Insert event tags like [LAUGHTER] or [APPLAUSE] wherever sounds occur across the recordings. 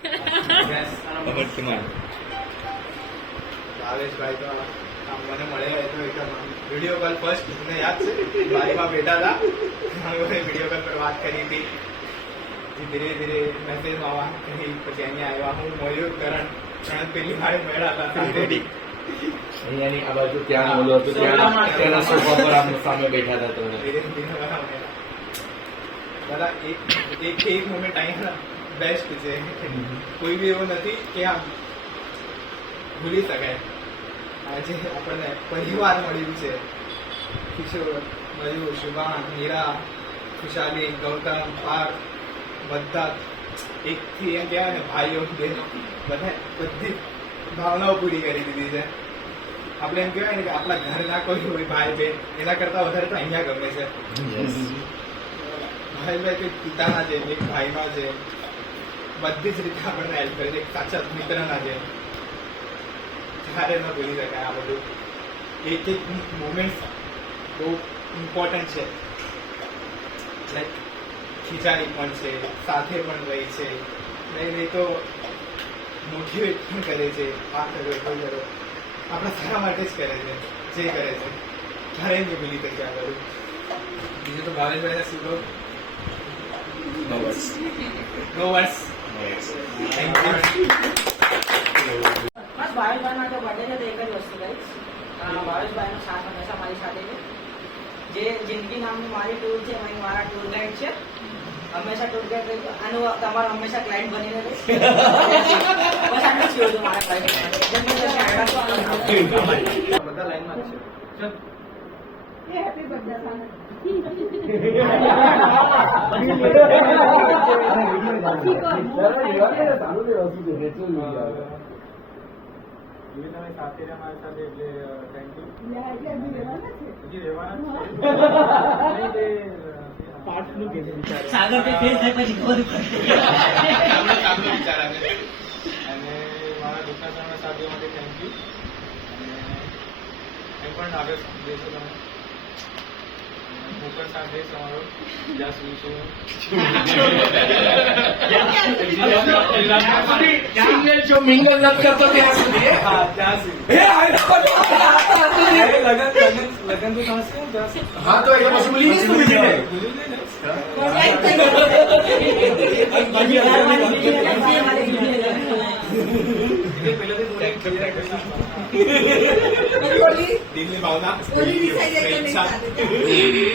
ખબર મારે. ભાવેશભાઈ તો મને મળેલા તો એકદમ વીડિયો કોલ ફર્સ્ટ મને યાદ છે? બારીમાં બેઠા હતા. અમે વીડિયો કોલ પર વાત કરી હતી. ધીરે ધીરે મેસેજ આવવા કરી પછી અહીંયા આવ્યા. હું મળ્યો કરણ. કરણ પેલી વાર મળ્યા હતા સાથે. અહીંયાની આ બાજુ ત્યાં ઓલો હતું ત્યાં ત્યાંના સોફા પર આમ સામે બેઠા હતા તો ધીરે ધીરે એક એક એક મોમેન્ટ અહીંયા બેસ્ટ છે કોઈ બી એવું નથી કે આમ ભૂલી શકાય. આજે આપણને પરિવાર મળ્યું છે. કિશોર મયુર શુભાન મીરા ખુશાલી ગૌતમ પાર્થ બધા એકથી એમ કહેવાય ને ભાઈઓ બહેનો બધા બધી ભાવનાઓ પૂરી કરી દીધી છે. આપણે એમ કહેવાય ને કે આપણા ઘરના કોઈ હોય ભાઈ બેન એના કરતાં વધારે તો અહીંયા ગમે છે. ભાઈ કે પિતાના છે એક ભાઈનો છે બધી જ રીતે આપણને હેલ્પ કરે છે. સાચા મિત્રના છે ક્યારે ન ભૂલી શકાય આ બધું. એક એક મુમેન્ટ બહુ ઇમ્પોર્ટન્ટ છે. લાઈક ખીચાણી પણ છે સાથે પણ રહી છે. નહીં નહીં તો મોટિવેટ પણ કરે છે. આ કરો એ કરો આપણા સારા માટે જ કરે છે જે કરે છે. ક્યારેય નહીં ભૂલી શકે આ બધું. બીજું તો ભાવેશભાઈને શું કહું? નો વર્ષ થેન્ક યુ બસ ભાવેશભાઈ માટે બર્થડે છે તો એક જ વસ્તુ કહીશ. ભાવેશભાઈનો સાથ હંમેશા મારી સાથે છે જે જિંદગી નામની મારી ટૂર છે અહીં મારા ટૂર ગાઈડ છે. હંમેશા ટૂર ગાઈડ આનું તમારો હંમેશા ક્લાયન્ટ બની રહીશ બસ આટલું જ કહેવું મારા બધા લાઈનમાં છે સાગર કે ફેલ થાય પછી ખબર પડે સાંભળો, સાંભળો અને મારા દુઃખના સાથીઓ માટે થેન્ક યુ અને દેશો તમે હું પણ સાથ દઈશ તમારો જ્યાં સુધી છું સિંગલ જો મિંગલ નથી કરતો ત્યાં સુધી હા ત્યાં સુધી હે આ લગન તો થશે ને ત્યાં સુધી. હા તો એટલે પછી ભૂલી જઈશ તું બીજીને. એટલે પહેલેથી થોડી clear કરી દિલની ભાવના ઈચ્છા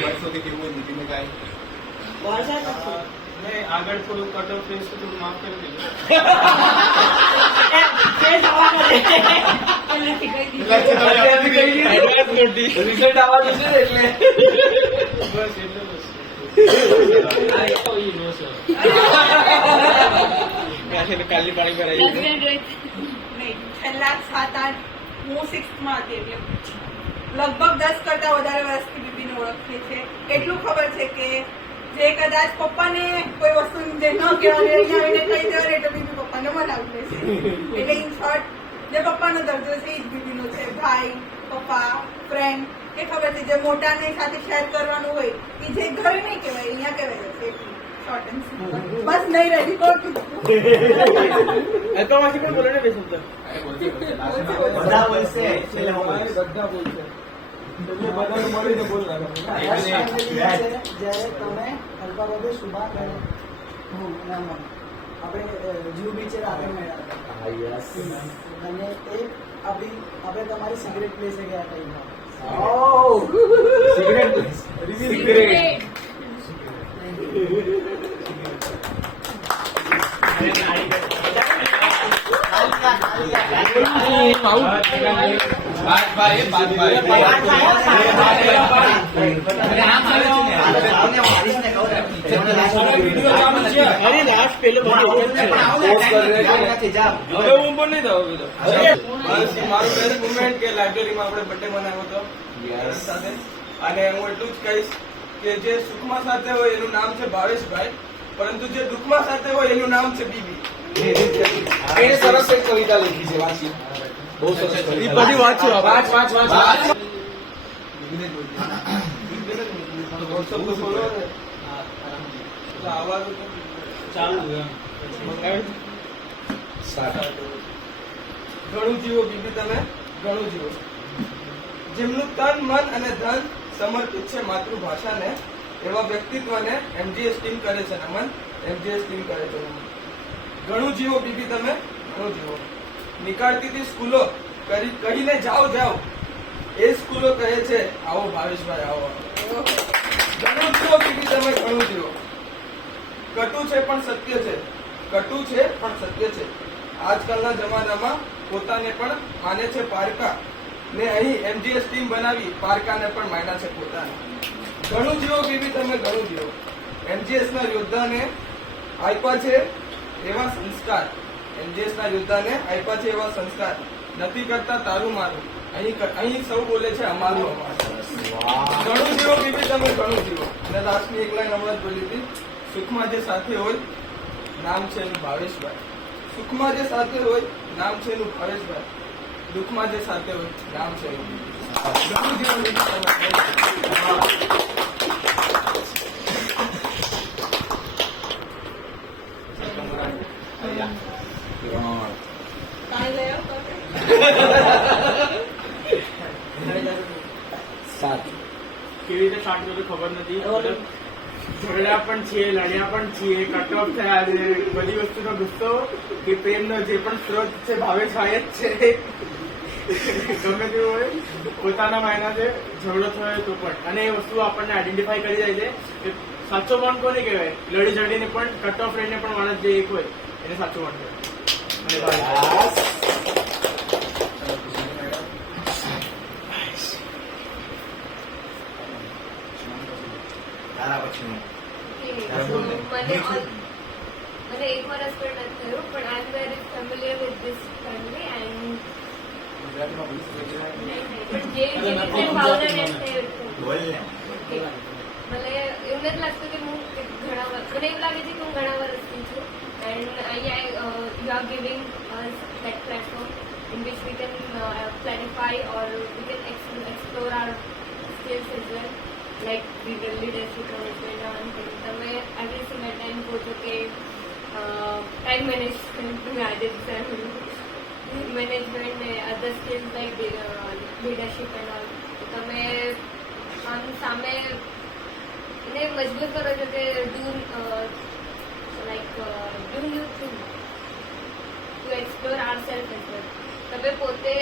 વર્ષોથી કેવું નીતિને કાંઈ નહીં આગળ થોડું કટ ઓફ ફેસ તો થોડું માફ કરી દેજો અત્યારથી કહી દીધું. રિઝલ્ટ આવવા જશે ને એટલે બસ એટલે કાલની પાણી ભરાઈ નહીં છેલ્લા સાત આઠ હું સિક્સમાં હતી એટલે લગભગ દસ કરતા વધારે વર્ષથી બીબીને ઓળખીએ છીએ. એટલું ખબર છે કે જે કદાચ પપ્પાને કોઈ વસ્તુ જે ન કહેવાની અહીંયા આવીને કહી દેવાની એટલે બીબી પપ્પાને મનાવી દેશે એટલે ઇન શોર્ટ જે પપ્પાનો દર્દો છે એ જ બીબીનો છે. ભાઈ પપ્પા ફ્રેન્ડ એ ખબર છે. જે મોટાને સાથે શેર કરવાનું હોય એ જે ઘરે નહીં કહેવાય અહીંયા કહેવાય છે. બસ નહીં રેડી [LAUGHS] કહું બધા બોલશે. બધા બોલશે. જ્યારે તમે અલ્પા બાબે શુભા કરે હું નામ આપણે જુ બીચે રાતે મળ્યા. અને એ આપણી આપણે તમારી સિગરેટ પ્લેસે ગયા હતા સિગરેટ હું પણ લાઇબ્રેરીમાં આપણે બર્થડે મનાવ્યો હતો સાથે અને હું એટલું જ કહીશ કે જે સુખમાં સાથે હોય એનું નામ છે ભાવેશભાઈ પરંતુ જે દુઃખમાં સાથે હોય એનું નામ છે બીબી એને સરસ એક કવિતા લખી છે વાંચી. બધી વાંચો ઘણું જીવો, બીબી, તમે? ઘણું જીવો. જેમનું તન, મન અને ધન સમર્પિત છે માતૃભાષાને, એવા વ્યક્તિત્વને એમજીએસ ટીમ કરે છે નમન. એમજીએસ ટીમ કરે છે નમન. ઘણું જીવો, બીબી, તમે? ઘણું જીવો. નીકાળતી હતી સ્કૂલો. કરી, કહીને જાઓ જાઓ. એ સ્કૂલો કહે છે, આવો ભાવેશભાઈ, આવો. ઘણું જીવો કીધી તમે ઘણું જીવો કટુ છે પણ સત્ય છે. કટુ છે પણ સત્ય છે. આજકાલના જમાનામાં પોતાને પણ માને છે પારકા. ને અહીં એમજીએસ ટીમ બનાવી પારકાને પણ માન્યા છે પોતાને. ઘણું જીવો બીબી તમે ઘણું જીવો એમજીએસના યોદ્ધાને આપ્યા છે એવા સંસ્કાર. એમજીએસ ના યોદ્ધાને આપ્યા છે એવા સંસ્કાર. નથી કરતા તારું મારું. અહીં અહીં સૌ બોલે છે, અમારું ઘણું જીવો બીબી તમે ઘણું જીવો. અને લાસ્ટની એક લાઈન હમણાં બોલી હતી, સુખમાં જે સાથે હોય, નામ છે એનું ભાવેશભાઈ. સુખમાં જે સાથે હોય, નામ છે એનું ભાવેશભાઈ. દુઃખમાં જે સાથે હોય, નામ છે એનું ઘણું જીવો બીબી તમે ઘણું જીવો. ત્રણ કાંઈ લઈ આવ તમે. સાત કેવી રીતે સ્ટાર્ટ તો ખબર નથી ઝઘડ્યા પણ છીએ લડ્યા પણ છીએ કટ ઓફ થયા છે બધી વસ્તુનો ગુસ્સો કે પ્રેમનો જે પણ સ્ત્રોત છે ભાવે થાય જ છે ગમે તેવું હોય પોતાના માયના છે ઝઘડો થયો તો પણ અને એ વસ્તુ આપણને આઈડેન્ટિફાઈ કરી જાય છે કે સાચો માણ કોને કહેવાય લડી ઝડીને પણ કટ ઓફ રહીને પણ માણસ જે એક હોય, એને સાચો માણ કહેવાય મને એક વર્ષ પણ નથી થયું પણ I very familiar with this family. મને એવું નથી લાગતું કે હું ઘણા વર્ષ મને એવું લાગે છે કે હું ઘણા વર્ષથી છું and uh, you are giving us that platform in which we can uh, clarify or we can ex- explore our skills as well like leader leadership management and things. તમે every single time કહો છો કે time management આજે management ને other skills like leadership and all તમે આમ સામે એને મજબૂત કરો છો કે do like do you think to explore yourself as well તમે પોતે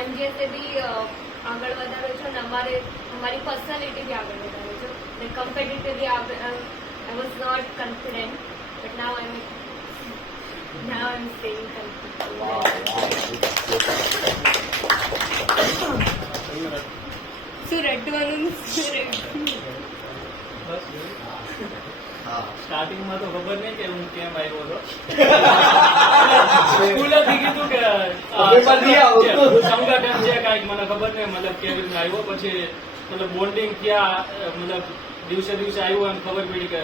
એમજીએસએ બી આગળ વધારો છો અને અમારે અમારી પર્સનાલિટી બી આગળ વધારો છો. ને competitively I was not confident but now I am staying શું રડવાનું શું સ્ટાર્ટિંગમાં તો ખબર નહીં કે હું કેમ આવ્યો હતો. [LAUGHS] સ્કૂલેથી કીધું કે. [LAUGHS] સંગઠન છે કાંઈક મને ખબર નહીં મતલબ કેવી આવ્યો પછી મતલબ બોન્ડિંગ ક્યાં મતલબ દિવસે દિવસે આવ્યું એમ ખબર પડી કે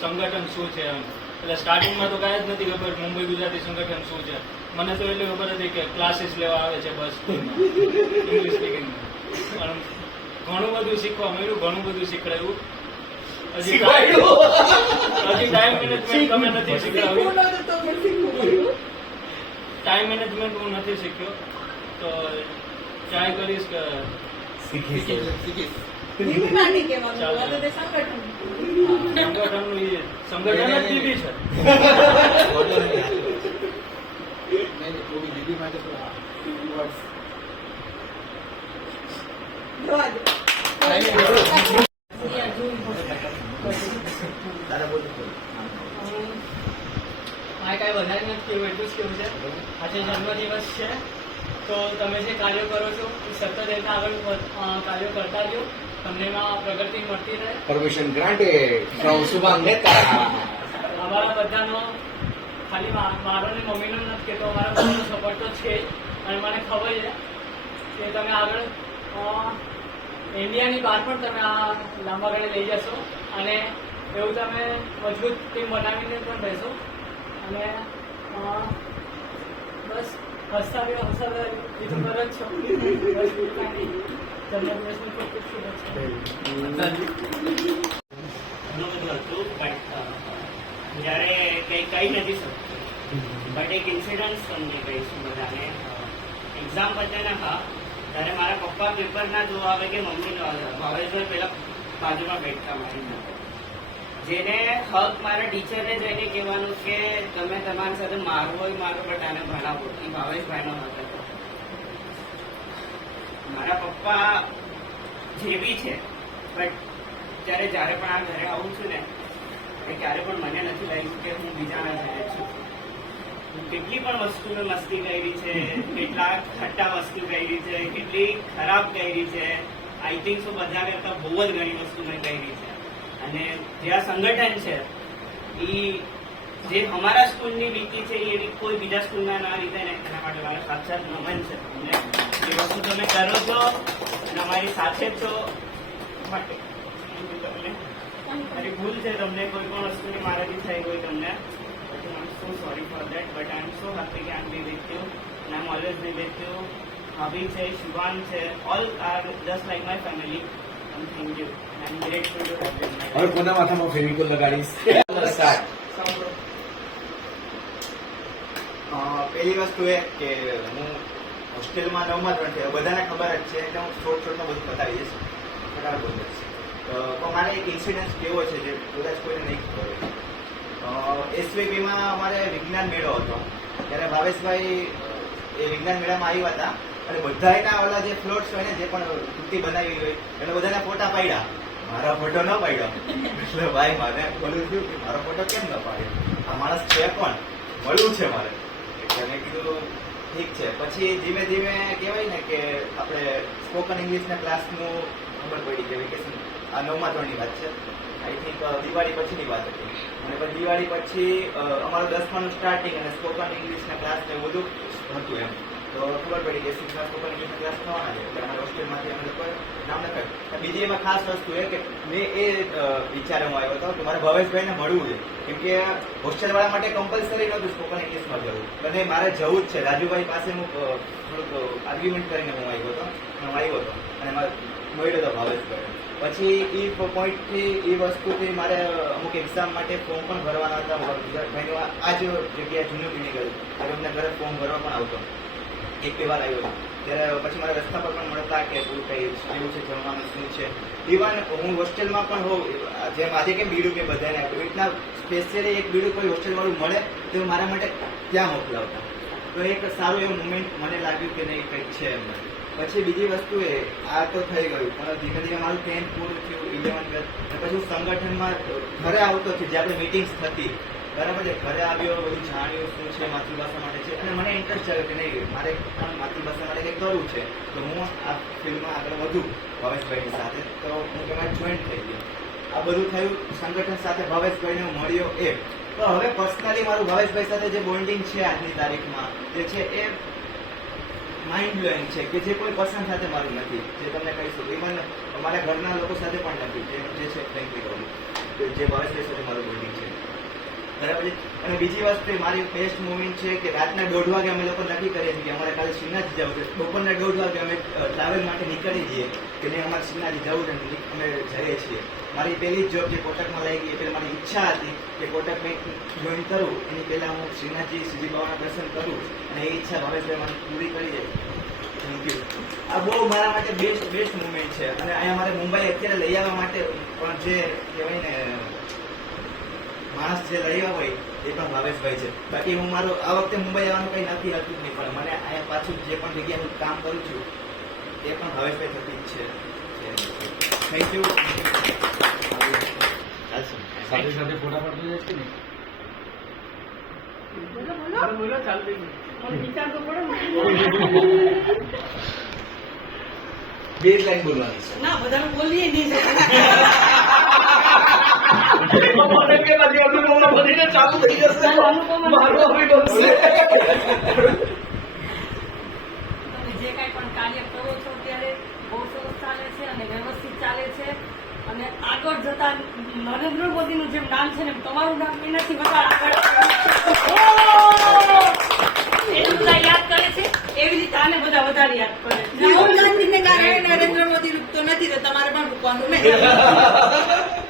સંગઠન શું છે એમ. એટલે સ્ટાર્ટિંગમાં તો કાંઈ જ નથી ખબર મુંબઈ ગુજરાતી સંગઠન શું છે. મને તો એટલી ખબર હતી કે ક્લાસીસ લેવા આવે છે બસ. ઇંગ્લિશ સ્પીકિંગ પણ ઘણું બધું શીખવા મળ્યું ઘણું બધું શીખડાયું. ટાઈમ મેનેજમેન્ટ હું નથી શીખ્યો. તો ટ્રાય કરીશ કે શીખીશું. સંગઠન. જ દીદી છે કાંઈ વધારે નથી કેવું એટલું જ કેવું છે આજે જન્મદિવસ છે. તો તમે જે કાર્યો કરો છો એ સતત એના આગળ કાર્યો કરતા રહ્યો. તમને એમાં પ્રગતિ મળતી રહે. પરમિશન ગ્રાન્ટેડ ફ્રોમ શુભાંગ નેતા અમારા બધાનો ખાલી મારો ને મમ્મીનો નથી કહેતો અમારા બધાનો સપોર્ટ તો છે જ. અને મને ખબર છે કે તમે આગળ ઇન્ડિયાની બહાર પણ તમે આ લાંબા ગાળે લઈ જશો. અને એવું તમે મજબૂત ટીમ બનાવીને પણ રહેશો અને બસ હસતા રહ્યો હસતા એ તો જ્યારે કંઈ કહી નથી શકતું. બટ એક ઇન્સિડન્સ તમને કહીશું બધાને. એક્ઝામ પતે હા, ત્યારે મારા પપ્પા પેપર ના જોવા આવે કે મમ્મી ભાવેશભાઈ પેલા બાજુમાં બેઠતા મારી જેને હક મારા ટીચરને જઈને કહેવાનું કે તમે તમારી સાથે મારવો હોય મારો બટ આને ભણાવો એ ભાવેશભાઈનો હતો. મારા પપ્પા જે બી છે બટ ત્યારે જ્યારે પણ આ ઘરે આવું છું ને, એ ક્યારે પણ મને નથી લાગ્યું કે હું બીજાના ઘરે છું. કેટલી પણ વસ્તુને મસ્તી કરી છે, કેટલા ખટ્ટા વસ્તુ કરી છે, કેટલી ખરાબ કરી છે. આઈ થિંક સો બધા કરતા બહુ જ ઘણી વસ્તુ મેં કરી છે. અને જે આ સંગઠન છે એ જે અમારા સ્કૂલની વીતી છે એ કોઈ બીજા સ્કૂલના ના રીતે ને એના માટે મારે સાક્ષાત નમન છે. તમને એ વસ્તુ તમે કરો છો અને અમારી સાથે છો. માટે મારી ભૂલ છે તમને, કોઈ પણ વસ્તુની મારાથી થઈ ગઈ તમને. I am so sorry for that but I am so happy કે I be with you and I always be with you ભાભી છે શિવાન છે all are just like my family have કોના માથામાં ફેવિકોલ લગાડીશ? પહેલી વસ્તુ એ કે હું હોસ્ટેલમાં નવમાં ધોરણ છે બધાને ખબર જ છે એટલે હું શોર્ટ શોર્ટમાં બધું બતાવી દઈશ. ફટાફટ બોલી તો મારે એક ઇન્સિડન્સ કેવો છે જે કદાચ કોઈને નહીં ખબર હોય. એસવીપીમાં અમારે વિજ્ઞાન મેળો હતો. ત્યારે ભાવેશભાઈ એ વિજ્ઞાન મેળામાં આવ્યા હતા. અને બધાયના ઓલા જે ફ્લોટ્સ હોય ને, જે પણ કૃતિ બનાવી હોય એટલે બધાના ફોટા પાડ્યા. મારા ફોટો ન પાડ્યો. એટલે ભાઈ, મારે બોલું થયું કે મારો ફોટો કેમ ન પાડ્યો? આ માણસ છે પણ મળવું છે મારે. એટલે મેં કીધું, ઠીક છે. પછી ધીમે ધીમે કહેવાય ને કે આપણે સ્પોકન ઇંગ્લિશના ક્લાસનું ખબર પડી કે વેકેશન આ નવમા ધોરણની વાત છે. આઈ થિંક દિવાળી પછીની વાત હતી. અને પછી દિવાળી પછી અમારું દસમાનું સ્ટાર્ટિંગ અને સ્પોકન ઇંગ્લિશના ક્લાસ ને બધું હતું એમ. તો ખબર પડી કે ઇંગ્લિશના ક્લાસ થવાના છે. એટલે અમારા હોસ્ટેલમાંથી અમે લોકોએ નામ અને બીજી એમાં ખાસ વસ્તુ એ કે મેં એ અ, હું આવ્યો હતો કે મારે ભવેશભાઈને મળવું છે. કેમ કે હોસ્ટેલવાળા માટે કમ્પલસરી નહોતું સ્પોકન ઇંગ્લિશમાં જવું. અને મારે જવું જ છે. રાજુભાઈ પાસે હું થોડુંક આર્ગ્યુમેન્ટ કરીને હું આવ્યો હતો. હું આવ્યો હતો. અને મળ્યો હતો ભાવેશભાઈ પછી એ પોઈન્ટથી એ વસ્તુથી મારે અમુક એક્ઝામ માટે ફોર્મ પણ ભરવાના હતા. ભાઈનો આ જ જૂનું પીણી ગયું. ત્યારે અમને ઘરે ફોર્મ ભરવા પણ આવતો. એક બે વાર આવ્યો. ત્યારે પછી મારા રસ્તા પર પણ મળતા કે શું કઈ શું છે, જમવાનું શું છે. ઇવન હું હોસ્ટેલમાં પણ હોઉં જેમ આજે કેમ બીડું કે બધાને એવી રીતના સ્પેશિયલી એક બીડું કોઈ હોસ્ટેલ વાળું મળે, તો મારા માટે ત્યાં મોકલાવતા. તો એક સારું એવું મુમેન્ટ મને લાગ્યું કે નહીં, કંઈક છે એમ. પછી બીજી વસ્તુ એ, આ તો થઈ ગયું, પણ ધીમે ધીમે મારું ટેન્થ પૂરું થયું ઇલેવન ટ્વેલ્થ પછી સંગઠનમાં ઘરે આવતો છે જે આપણે મિટિંગ્સ થતી બરાબર છે. ઘરે આવ્યો, બધું જાણ્યું, શું છે, માતૃભાષા માટે છે. અને મને ઇન્ટરેસ્ટ આવ્યો કે નહીં, મારે માતૃભાષા માટે કંઈક કરવું છે. તો હું આ ફિલ્ડમાં આગળ વધુ ભાવેશભાઈની સાથે. તો હું તેમાં જોઈન્ટ થઈ ગયો. આ બધું થયું, સંગઠન સાથે ભાવેશભાઈને હું મળ્યો એ. તો હવે પર્સનલી મારું ભાવેશભાઈ સાથે જે બોન્ડિંગ છે આજની તારીખમાં, જે છે એ માઇન્ડ બ્લોઈંગ છે કે જે કોઈ પર્સન સાથે મારું નથી, જે તમને કહી શકું ઇવન મારા ઘરના લોકો સાથે પણ નથી, જે છે થેન્ક યુ જે ભવેશભાઈ સાથે મારું બોન્ડિંગ છે. બરાબર છે અને બીજી વસ્તુ મારી બેસ્ટ મુવમેન્ટ છે કે રાતના દોઢ વાગે અમે લોકો નક્કી કરીએ છીએ કે અમારે કાલે શ્રીનાથજી જવું છે. બપોરના દોઢ વાગે અમે ટ્રાવેલ માટે નીકળી જઈએ કે નહીં, અમારે શ્રીનાથજી જવું છે અમે જઈએ છીએ. મારી પહેલી જોબ જે કોટકમાં લઈ ગઈ એટલે મારી ઈચ્છા હતી કે કોટક બેંક જોઈન કરું. એની પહેલાં હું શ્રીનાથજી શ્રીજી બાબાના દર્શન કરું અને એ ઈચ્છા ભાવેશભાઈ મને પૂરી કરી જાય થેન્ક યુ આ બહુ મારા માટે બેસ્ટ બેસ્ટ મુમેન્ટ છે. અને અહીંયા મારે મુંબઈ અત્યારે લઈ આવવા માટે પણ જે કહેવાય ને માણસ જે લઈ હોય એ પણ ભાવેશભાઈ છે. બાકી હું મારું આ વખતે મુંબઈ આવવાનું કંઈ નથી હતું જ નહીં પણ મને અહીંયા પાછું જે પણ જગ્યાએ હું કામ કરું છું એ પણ ભાવેશભાઈ થકી જ છે. થેન્ક યુ સાથે સાથે ફોટા પાડતો છે ને? બોલો બોલો. બોલો ચાલુ વિચાર તો પડે ને. [LAUGHS] [LAUGHS] બે લાઈન બોલવાની છે. ના બધાને બોલીએ નહીં તમે જે કાંઈ પણ કાર્ય કરો છો ત્યારે બહુ સરસ ચાલે છે અને વ્યવસ્થિત ચાલે છે. અને આગળ જતા નરેન્દ્ર મોદીનું જેમ નામ છે ને એમ તમારું નામ એનાથી વધારે આગળ એને બધા યાદ કરે છે. એવી રીતે આને બધા વધારે યાદ છે રાહુલ ગાંધીને કારણે નરેન્દ્ર મોદી રૂપતો નથી તો તમારે પણ રૂકવાનું નહીં [LAUGHS]